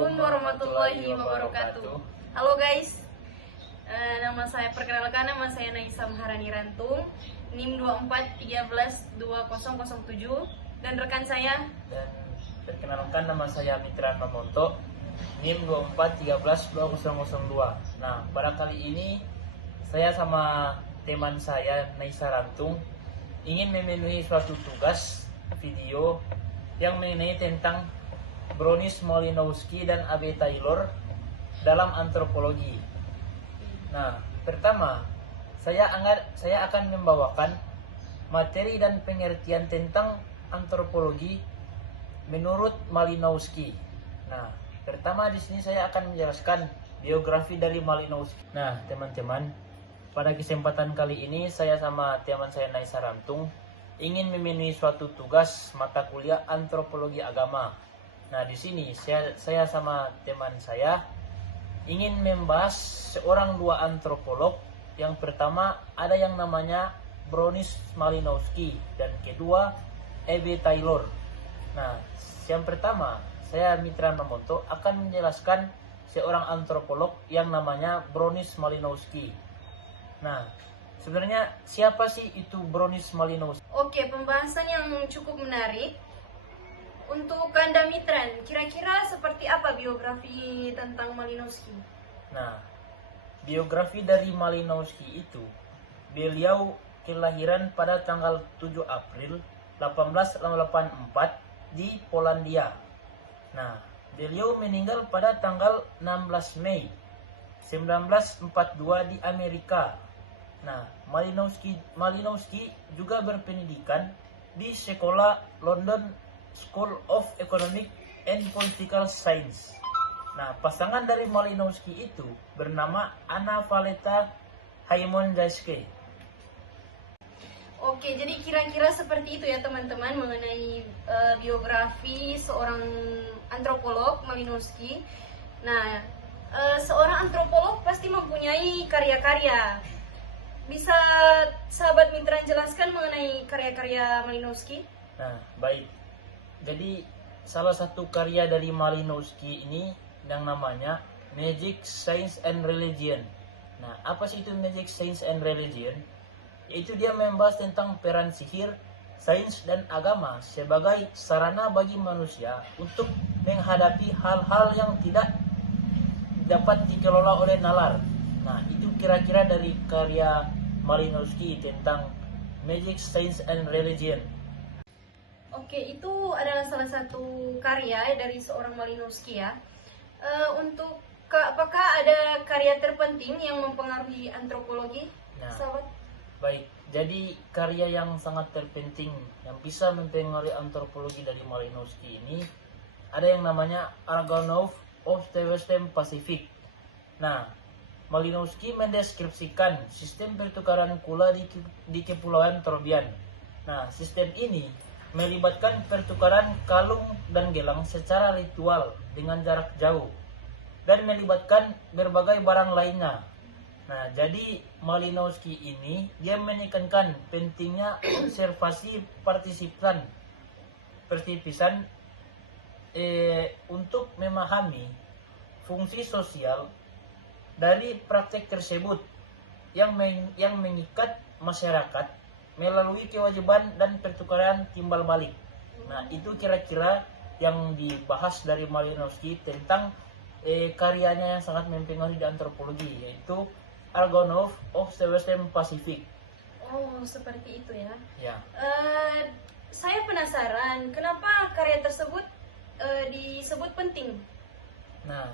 Assalamualaikum warahmatullahi wabarakatuh. Halo guys, nama saya Naisa Maharani Rantung, NIM 24132007, dan rekan saya. Dan perkenalkan, nama saya Mitra Mamonto, NIM 24132002. Nah, pada kali ini saya sama teman saya Naisa Rantung ingin memenuhi suatu tugas video yang mengenai tentang Bronis Malinowski dan A.B. Taylor dalam antropologi. Nah, pertama saya akan membawakan materi dan pengertian tentang antropologi menurut Malinowski. Nah, pertama di sini saya akan menjelaskan biografi dari Malinowski. Nah, teman-teman, pada kesempatan kali ini saya sama teman saya Naisa Rantung ingin memenuhi suatu tugas mata kuliah antropologi agama. Nah, di sini saya sama teman saya ingin membahas dua antropolog. Yang pertama ada yang namanya Bronis Malinowski dan kedua A.B. Taylor. Nah, yang pertama saya Mitra Mamonto akan menjelaskan seorang antropolog yang namanya Bronis Malinowski. Nah, sebenarnya siapa sih itu Bronis Malinowski? Oke, pembahasan yang cukup menarik. Untuk Anda Mitran, kira-kira seperti apa biografi tentang Malinowski? Nah, biografi dari Malinowski itu, beliau kelahiran pada tanggal 7 April 1884 di Polandia. Nah, beliau meninggal pada tanggal 16 Mei 1942 di Amerika. Nah, Malinowski juga berpendidikan di sekolah London School of Economic and Political Science. Nah, pasangan dari Malinowski itu bernama Anna Valeta Haimonjayske. Oke, jadi kira-kira seperti itu ya teman-teman mengenai biografi seorang antropolog Malinowski. Nah, seorang antropolog pasti mempunyai karya-karya. Bisa sahabat Mitra jelaskan mengenai karya-karya Malinowski? Nah, baik. Jadi salah satu karya dari Malinowski ini yang namanya Magic, Science and Religion. Nah, apa sih itu Magic, Science and Religion? Yaitu dia membahas tentang peran sihir, sains dan agama sebagai sarana bagi manusia untuk menghadapi hal-hal yang tidak dapat dikelola oleh nalar. Nah, itu kira-kira dari karya Malinowski tentang Magic, Science and Religion. Oke, itu adalah salah satu karya dari seorang Malinowski ya. Apakah ada karya terpenting yang mempengaruhi antropologi, Nah, sahabat? baik, jadi karya yang sangat terpenting yang bisa mempengaruhi antropologi dari Malinowski ini ada yang namanya Argonauts of the Western Pacific. Nah, Malinowski mendeskripsikan sistem pertukaran kula di Kepulauan Trobriand. Nah, sistem ini melibatkan pertukaran kalung dan gelang secara ritual dengan jarak jauh dan melibatkan berbagai barang lainnya. Nah, jadi Malinowski ini dia menekankan pentingnya observasi partisipan untuk memahami fungsi sosial dari praktek tersebut yang mengikat masyarakat melalui kewajiban dan pertukaran timbal balik. Nah, itu kira-kira yang dibahas dari Malinowski tentang karyanya yang sangat mempengaruhi di antropologi, yaitu Argonauts of the Western Pacific. Oh, seperti itu ya. Ya. Saya penasaran, kenapa karya tersebut disebut penting? Nah,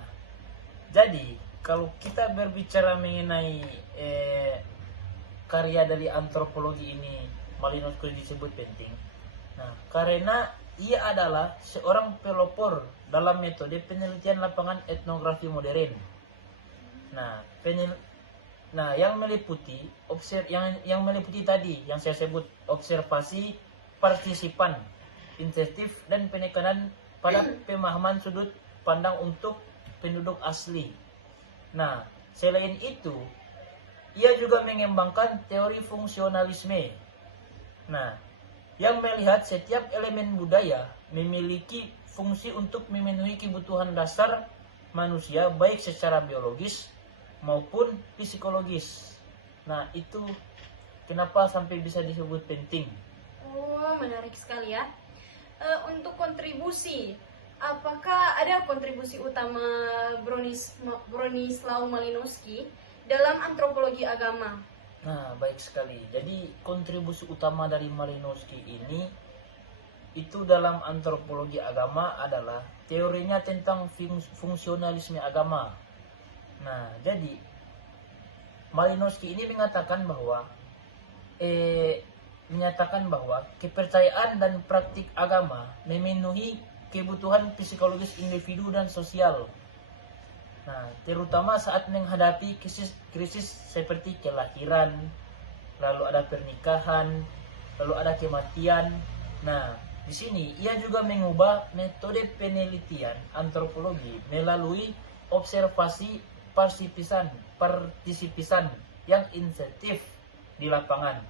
jadi kalau kita berbicara mengenai karya dari antropologi ini, Malinowski disebut penting. Nah, karena ia adalah seorang pelopor dalam metode penelitian lapangan etnografi modern. Nah, yang meliputi tadi yang saya sebut observasi partisipan, insentif dan penekanan pada pemahaman sudut pandang untuk penduduk asli. Nah, selain itu ia juga mengembangkan teori fungsionalisme. Nah, yang melihat setiap elemen budaya memiliki fungsi untuk memenuhi kebutuhan dasar manusia baik secara biologis maupun psikologis. Nah, itu kenapa sampai bisa disebut penting. Oh, menarik sekali ya. Untuk kontribusi, apakah ada kontribusi utama Bronislaw Malinowski dalam antropologi agama? Nah, baik sekali. Jadi kontribusi utama dari Malinowski ini itu dalam antropologi agama adalah teorinya tentang fungsionalisme agama. Nah, jadi Malinowski ini menyatakan bahwa kepercayaan dan praktik agama memenuhi kebutuhan psikologis individu dan sosial. Nah, terutama saat menghadapi krisis seperti kelahiran, lalu ada pernikahan, lalu ada kematian. Nah, di sini ia juga mengubah metode penelitian antropologi melalui observasi partisipisan yang insentif di lapangan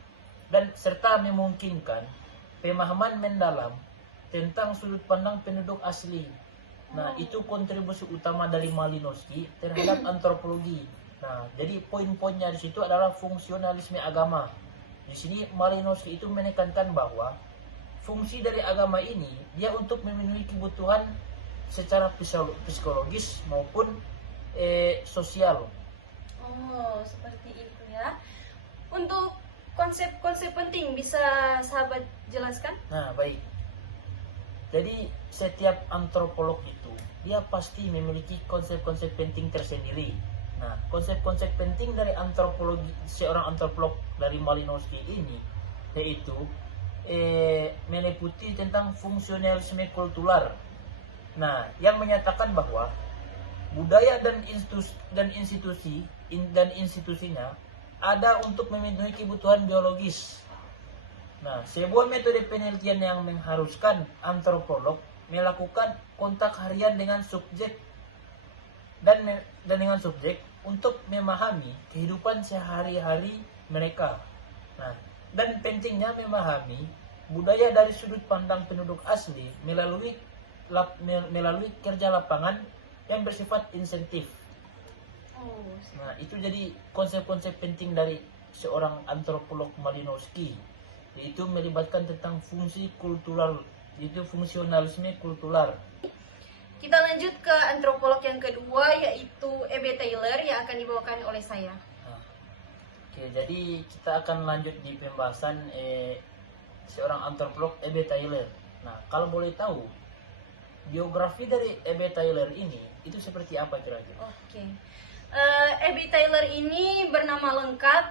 dan serta memungkinkan pemahaman mendalam tentang sudut pandang penduduk asli. Nah, itu kontribusi utama dari Malinowski terhadap antropologi. Nah, jadi poin-poinnya di situ adalah fungsionalisme agama. Di sini Malinowski itu menekankan bahwa fungsi dari agama ini dia untuk memenuhi kebutuhan secara psikologis maupun sosial. Oh, seperti itu ya. Untuk konsep-konsep penting bisa sahabat jelaskan? Nah, baik. Jadi setiap antropolog itu dia pasti memiliki konsep-konsep penting tersendiri. Nah, konsep-konsep penting dari seorang antropolog dari Malinowski ini yaitu meliputi tentang fungsionalisme kultural. Nah, yang menyatakan bahwa budaya dan institusinya ada untuk memenuhi kebutuhan biologis. Nah, sebuah metode penelitian yang mengharuskan antropolog melakukan kontak harian dengan subjek dan dengan subjek untuk memahami kehidupan sehari-hari mereka. Nah, dan pentingnya memahami budaya dari sudut pandang penduduk asli melalui kerja lapangan yang bersifat insentif. Nah, itu jadi konsep-konsep penting dari seorang antropolog Malinowski, yaitu melibatkan tentang fungsi kultural, yaitu fungsionalisme kultural. Kita lanjut ke antropolog yang kedua, yaitu E.B. Taylor yang akan dibawakan oleh saya. Nah, oke, jadi kita akan lanjut di pembahasan seorang antropolog E.B. Taylor. Nah, kalau boleh tahu, biografi dari E.B. Taylor ini itu seperti apa kira-kira? Oke. E.B. Taylor ini bernama lengkap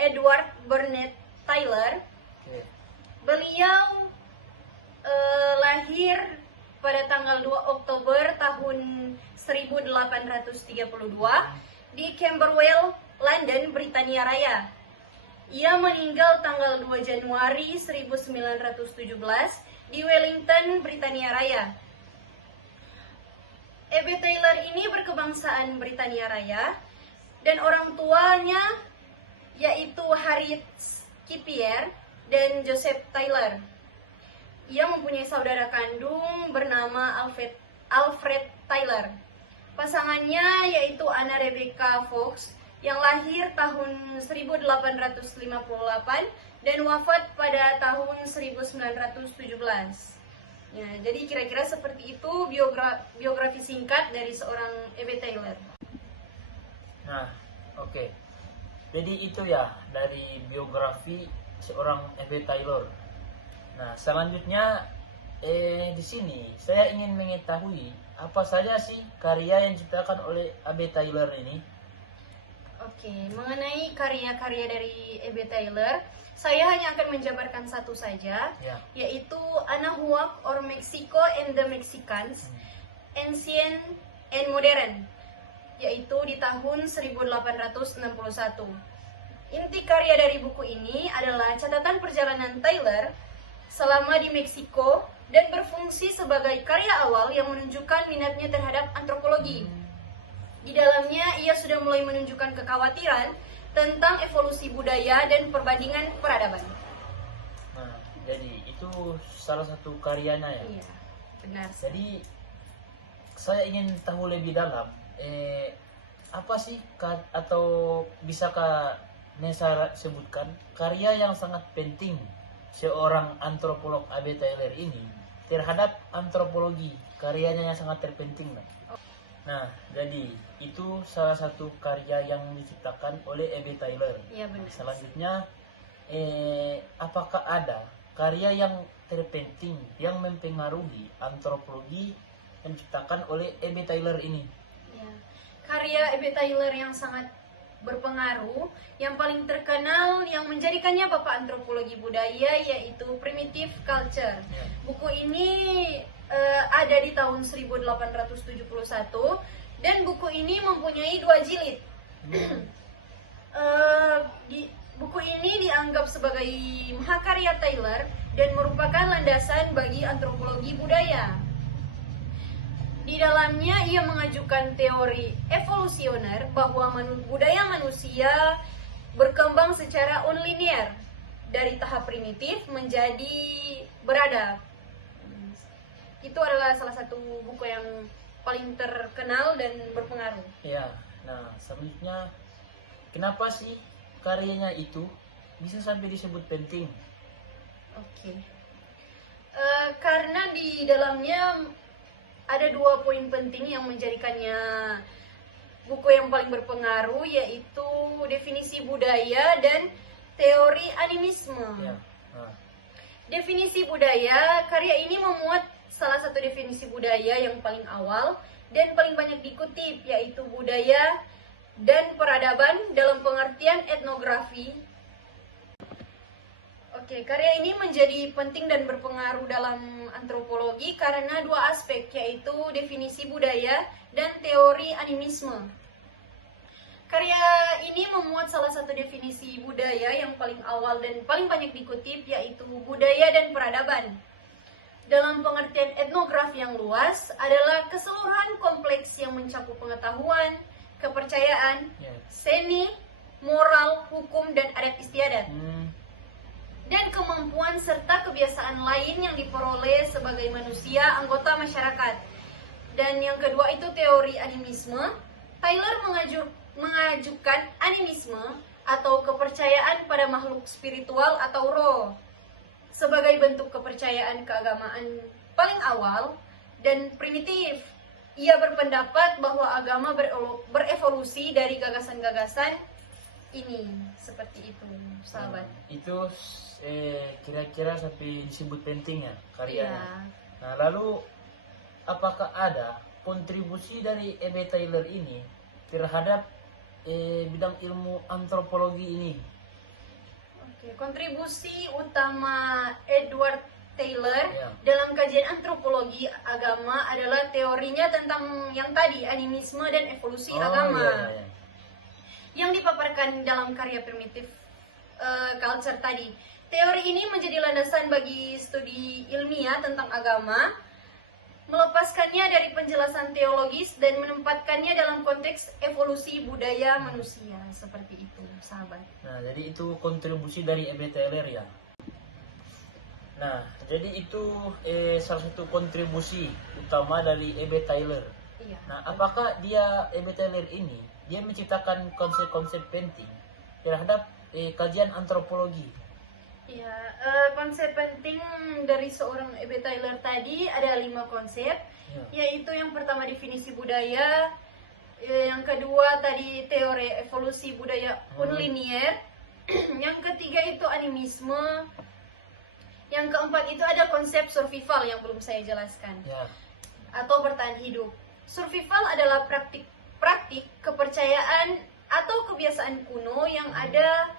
Edward Burnett Taylor. Oke. Beliau lahir pada tanggal 2 Oktober tahun 1832 di Camberwell, London, Britania Raya. Ia meninggal tanggal 2 Januari 1917 di Wellington, Britania Raya. E.B. Taylor ini berkebangsaan Britania Raya dan orang tuanya yaitu Harriet Kipier dan Joseph Taylor. Ia mempunyai saudara kandung bernama Alfred Taylor. Pasangannya yaitu Anna Rebecca Fox yang lahir tahun 1858 dan wafat pada tahun 1917. Ya, jadi kira-kira seperti itu biografi singkat dari seorang E.B. Taylor. Nah, oke. Jadi itu ya dari biografi seorang E.B. Taylor. Nah, selanjutnya di sini saya ingin mengetahui apa saja sih karya yang diciptakan oleh E.B. Taylor ini. Oke, mengenai karya-karya dari E.B. Taylor, saya hanya akan menjabarkan satu saja, Ya. yaitu Anahuac or Mexico and the Mexicans, Ancient and Modern, yaitu di tahun 1861. Inti karya dari buku ini adalah catatan perjalanan Taylor selama di Meksiko dan berfungsi sebagai karya awal yang menunjukkan minatnya terhadap antropologi. Di dalamnya ia sudah mulai menunjukkan kekhawatiran tentang evolusi budaya dan perbandingan peradaban. Nah, jadi itu salah satu karyanya ya. Iya, benar. Jadi saya ingin tahu lebih dalam, apa sih atau bisakah Nesa sebutkan karya yang sangat penting seorang antropolog A.B. Taylor ini terhadap antropologi, karyanya yang sangat terpenting. Nah, jadi itu salah satu karya yang diciptakan oleh A.B. Taylor. Iya benar. Selanjutnya, apakah ada karya yang terpenting yang mempengaruhi antropologi yang diciptakan oleh A.B. Taylor ini? Ya. Karya A.B. Taylor yang sangat berpengaruh, yang paling terkenal yang menjadikannya bapak antropologi budaya yaitu Primitive Culture. Ya. Buku ini ada di tahun 1871 dan buku ini mempunyai 2 jilid. Buku ini dianggap sebagai mahakarya Taylor dan merupakan landasan bagi antropologi budaya. Di dalamnya ia mengajukan teori evolusioner bahwa budaya manusia berkembang secara unlinear dari tahap primitif menjadi beradab. Itu adalah salah satu buku yang paling terkenal dan berpengaruh. Ya, nah selanjutnya kenapa sih karyanya itu bisa sampai disebut penting? Oke. Karena di dalamnya ada 2 poin penting yang menjadikannya buku yang paling berpengaruh, yaitu definisi budaya dan teori animisme. Ya. Nah. Definisi budaya, karya ini memuat salah satu definisi budaya yang paling awal dan paling banyak dikutip, yaitu budaya dan peradaban dalam pengertian etnografi. Oke, karya ini menjadi penting dan berpengaruh dalam antropologi karena 2 aspek, yaitu definisi budaya dan teori animisme. Karya ini memuat salah satu definisi budaya yang paling awal dan paling banyak dikutip, yaitu budaya dan peradaban. Dalam pengertian etnografi yang luas adalah keseluruhan kompleks yang mencakup pengetahuan, kepercayaan, seni, moral, hukum, dan adat istiadat. Dan kemampuan serta kebiasaan lain yang diperoleh sebagai manusia anggota masyarakat. Dan yang kedua itu teori animisme. Taylor mengajukan animisme atau kepercayaan pada makhluk spiritual atau roh sebagai bentuk kepercayaan keagamaan paling awal dan primitif. Ia berpendapat bahwa agama berevolusi dari gagasan-gagasan ini. Seperti itu, sahabat. Itu kira-kira sampai disebut penting ya karyanya. Iya. Nah, lalu apakah ada kontribusi dari A.B. Taylor ini terhadap bidang ilmu antropologi ini? Kontribusi utama Edward Taylor Ya. dalam kajian antropologi agama adalah teorinya tentang yang tadi, animisme dan evolusi agama. Iya. Yang dipaparkan dalam karya Primitive Culture tadi. Teori ini menjadi landasan bagi studi ilmiah tentang agama, melepaskannya dari penjelasan teologis dan menempatkannya dalam konteks evolusi budaya manusia. Seperti itu, sahabat. Nah, jadi itu kontribusi dari A.B. Taylor ya. Nah, jadi itu salah satu kontribusi utama dari A.B. Taylor. Iya. Nah, apakah A.B. Taylor ini dia menciptakan konsep-konsep penting terhadap kajian antropologi? Ya, konsep penting dari seorang A.B. Taylor tadi ada 5 konsep, yaitu yang pertama definisi budaya, yang kedua tadi teori evolusi budaya unlinear, yang ketiga itu animisme, yang keempat itu ada konsep survival yang belum saya jelaskan, atau bertahan hidup. Survival adalah praktik kepercayaan atau kebiasaan kuno yang ada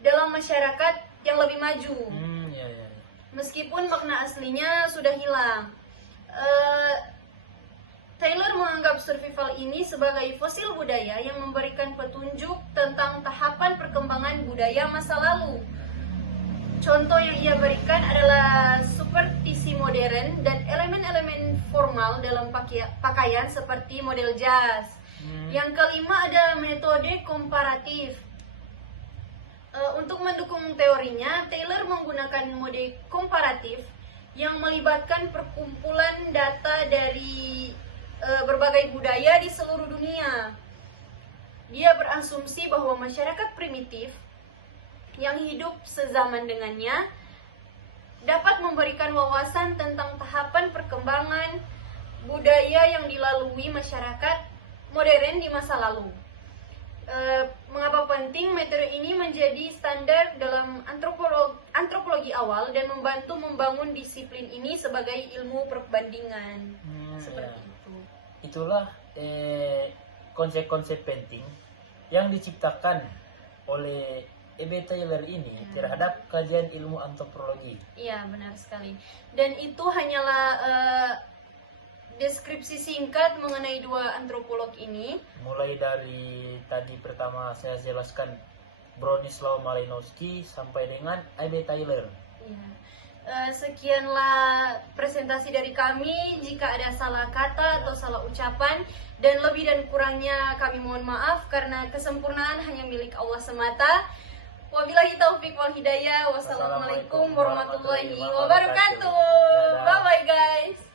dalam masyarakat yang lebih maju. Meskipun makna aslinya sudah hilang. Taylor menganggap survival ini sebagai fosil budaya yang memberikan petunjuk tentang tahapan perkembangan budaya masa lalu. Contoh yang ia berikan adalah superstisi modern dan elemen-elemen formal dalam pakaian seperti model jas. Yang kelima ada metode komparatif. Untuk mendukung teorinya, Taylor menggunakan mode komparatif yang melibatkan perkumpulan data dari berbagai budaya di seluruh dunia. Dia berasumsi bahwa masyarakat primitif yang hidup sezaman dengannya dapat memberikan wawasan tentang tahapan perkembangan budaya yang dilalui masyarakat modern di masa lalu. Mengapa penting metode ini menjadi standar dalam antropologi awal dan membantu membangun disiplin ini sebagai ilmu perbandingan. Seperti itu. Itulah konsep-konsep penting yang diciptakan oleh E.B. Taylor ini terhadap kajian ilmu antropologi. Iya, benar sekali. Dan itu hanyalah deskripsi singkat mengenai dua antropolog ini. Mulai dari tadi pertama saya jelaskan Bronislaw Malinowski sampai dengan E.B. Taylor. Iya. Sekianlah presentasi dari kami. Jika ada salah kata atau salah ucapan dan lebih dan kurangnya kami mohon maaf karena kesempurnaan hanya milik Allah semata. Wabillahi taufiq wal hidayah. Wassalamualaikum warahmatullahi wabarakatuh. Bye bye guys.